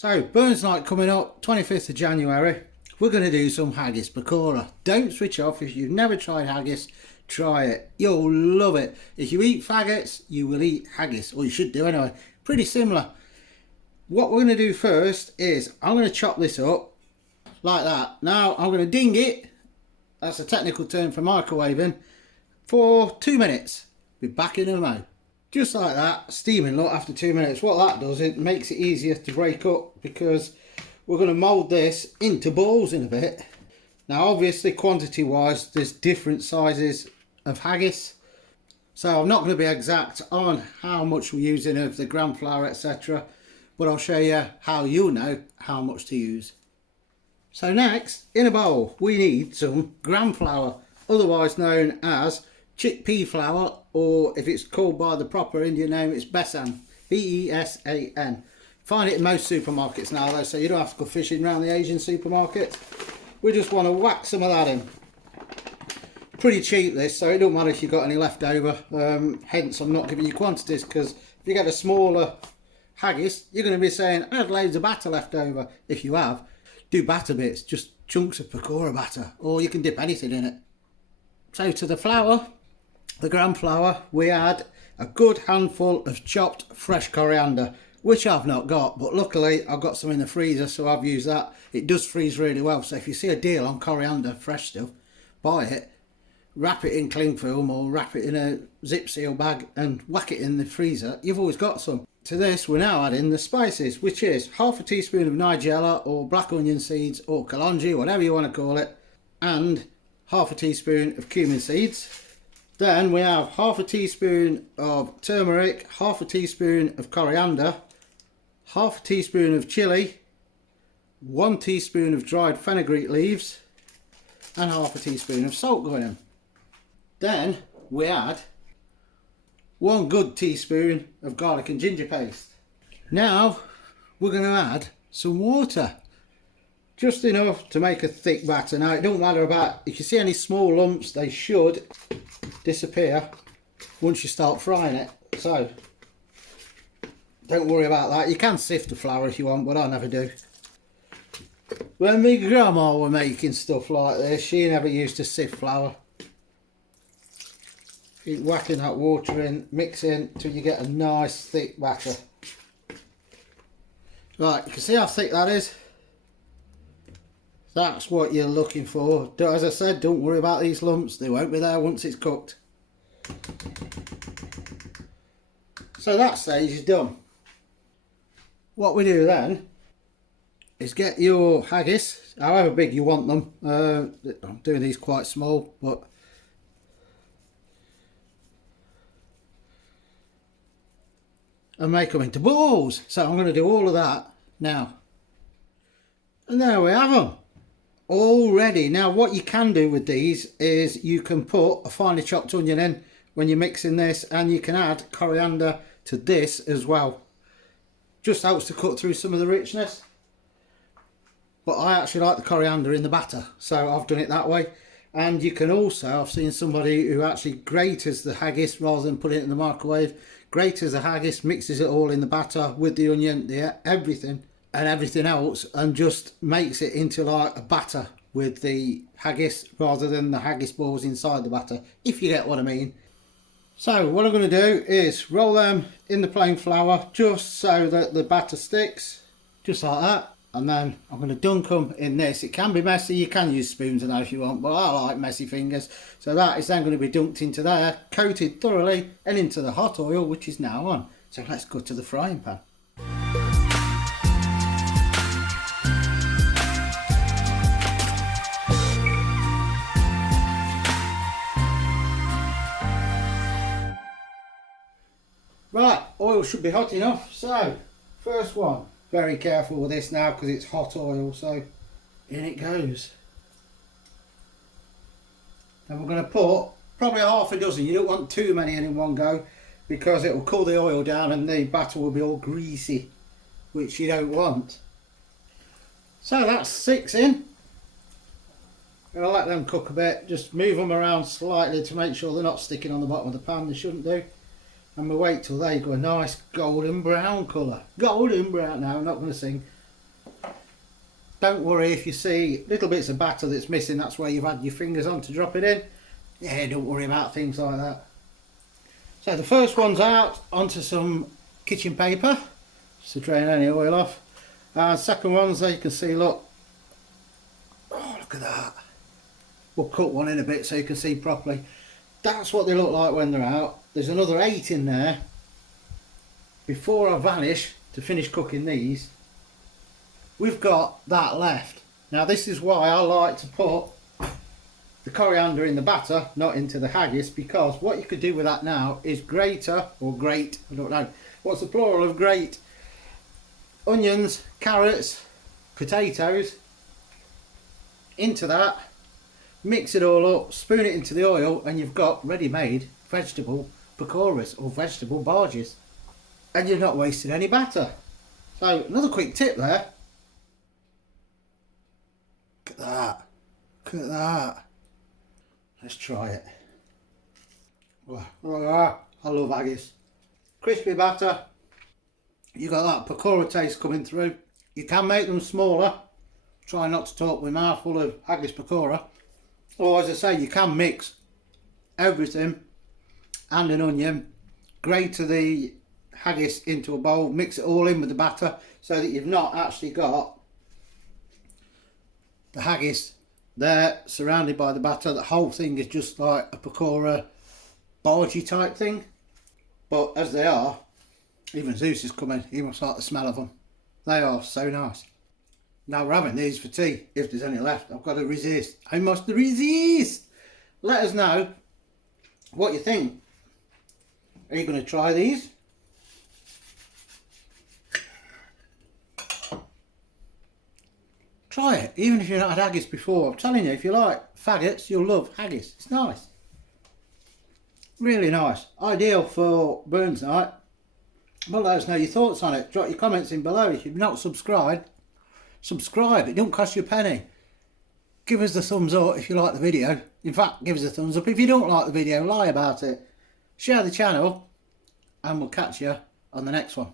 So, Burns night coming up, 25th of January. We're going to do some Haggis Pakora. Don't switch off. If you've never tried haggis, try it. You'll love it. If you eat faggots, you will eat haggis. Or you should do anyway. Pretty similar. What we're going to do first is I'm going to chop this up like that. Now, I'm going to ding it. That's a technical term for microwaving. For 2 minutes. Be back in a mo. Just like that, steaming look after 2 minutes. What that does, it makes it easier to break up because we're going to mould this into balls in a bit. Now obviously quantity wise there's different sizes of haggis. So I'm not going to be exact on how much we're using of the gram flour etc. But I'll show you how you'll know how much to use. So next, in a bowl we need some gram flour, otherwise known as chickpea flour, or if it's called by the proper Indian name, it's besan, B-E-S-A-N. Find it in most supermarkets now though, so you don't have to go fishing around the Asian supermarkets. We just want to whack some of that in. Pretty cheap this, so it don't matter if you've got any left over. Hence I'm not giving you quantities, because if you get a smaller haggis, you're going to be saying, I had loads of batter left over. If you have, do batter bits, just chunks of pakora batter, or you can dip anything in it. So to the flour, the gram flour, we add a good handful of chopped fresh coriander, which I've not got, but luckily I've got some in the freezer, so I've used that. It does freeze really well, so if you see a deal on coriander, fresh stuff, buy it, wrap it in cling film or wrap it in a zip seal bag and whack it in the freezer. You've always got some. To this we're now adding the spices, which is half a teaspoon of nigella or black onion seeds or kalonji, whatever you want to call it, and half a teaspoon of cumin seeds. Then we have half a teaspoon of turmeric, half a teaspoon of coriander, half a teaspoon of chilli, 1 teaspoon of dried fenugreek leaves, and half a teaspoon of salt going in. Then we add 1 good teaspoon of garlic and ginger paste. Now we're going to add some water. Just enough to make a thick batter. Now it don't matter about, if you see any small lumps, they should disappear once you start frying it. So don't worry about that. You can sift the flour if you want, but I never do. When my grandma were making stuff like this, she never used to sift flour. Keep whacking that water in, mixing till you get a nice thick batter. Right, you can see how thick that is. That's what you're looking for. As I said, don't worry about these lumps. They won't be there once it's cooked. So that stage is done. What we do then is get your haggis, however big you want them. I'm doing these quite small, but and make them into balls. So I'm going to do all of that now. And there we have them. All ready. Now what you can do with these is you can put a finely chopped onion in when you're mixing this, and you can add coriander to this as well. Just helps to cut through some of the richness, but I actually like the coriander in the batter, so I've done it that way. And you can also, I've seen somebody who actually grates the haggis rather than put it in the microwave. Grates the haggis, mixes it all in the batter with the onion, everything and everything else, and just makes it into like a batter with the haggis rather than the haggis balls inside the batter, if you get what I mean. So what I'm going to do is roll them in the plain flour just so that the batter sticks, just like that, and then I'm going to dunk them in this. It can be messy, you can use spoons and that if you want, but I like messy fingers. So that is then going to be dunked into there, coated thoroughly, and into the hot oil, which is now on. So let's go to the frying pan. Right, oil should be hot enough. So, first one. Very careful with this now because it's hot oil, so in it goes. And we're going to put probably half a dozen. You don't want too many in one go because it will cool the oil down and the batter will be all greasy, which you don't want. So that's 6 in. I'm going to let them cook a bit. Just move them around slightly to make sure they're not sticking on the bottom of the pan. They shouldn't do. And we'll wait till they go a nice golden brown colour. Golden brown. Now I'm not going to sing. Don't worry if you see little bits of batter that's missing, that's where you've had your fingers on to drop it in. Yeah, don't worry about things like that. So the first one's out onto some kitchen paper, just to drain any oil off. And second ones, there you can see, look. Oh, look at that. We'll cut one in a bit so you can see properly. That's what they look like when they're out. There's another 8 in there. Before I vanish to finish cooking these, we've got that left. Now this is why I like to put the coriander in the batter, not into the haggis, because what you could do with that now is grater, or grate, I don't know. What's the plural of grate? Onions, carrots, potatoes into that, mix it all up, spoon it into the oil, and you've got ready-made vegetable pakoras or vegetable barges. And you've not wasted any batter. So another quick tip there. Look at that. Look at that. Let's try it. Wow. I love haggis. Crispy batter. You got that pakora taste coming through. You can make them smaller. Try not to talk with a mouthful of haggis pakora. Or as I say, you can mix everything and an onion. Grate the haggis into a bowl, mix it all in with the batter so that you've not actually got the haggis there surrounded by the batter. The whole thing is just like a pakora bargey type thing. But as they are, even Zeus is coming, he must like the smell of them. They are so nice. Now we're having these for tea, if there's any left. I've got to resist. I must resist. Let us know what you think. Are you going to try these? Try it, even if you've not had haggis before. I'm telling you, if you like faggots, you'll love haggis. It's nice. Really nice. Ideal for Burns night. Well, let us know your thoughts on it. Drop your comments in below. If you've not subscribed, subscribe. It don't cost you a penny. Give us the thumbs up if you like the video. In fact, give us a thumbs up. If you don't like the video, lie about it. Share the channel, and we'll catch you on the next one.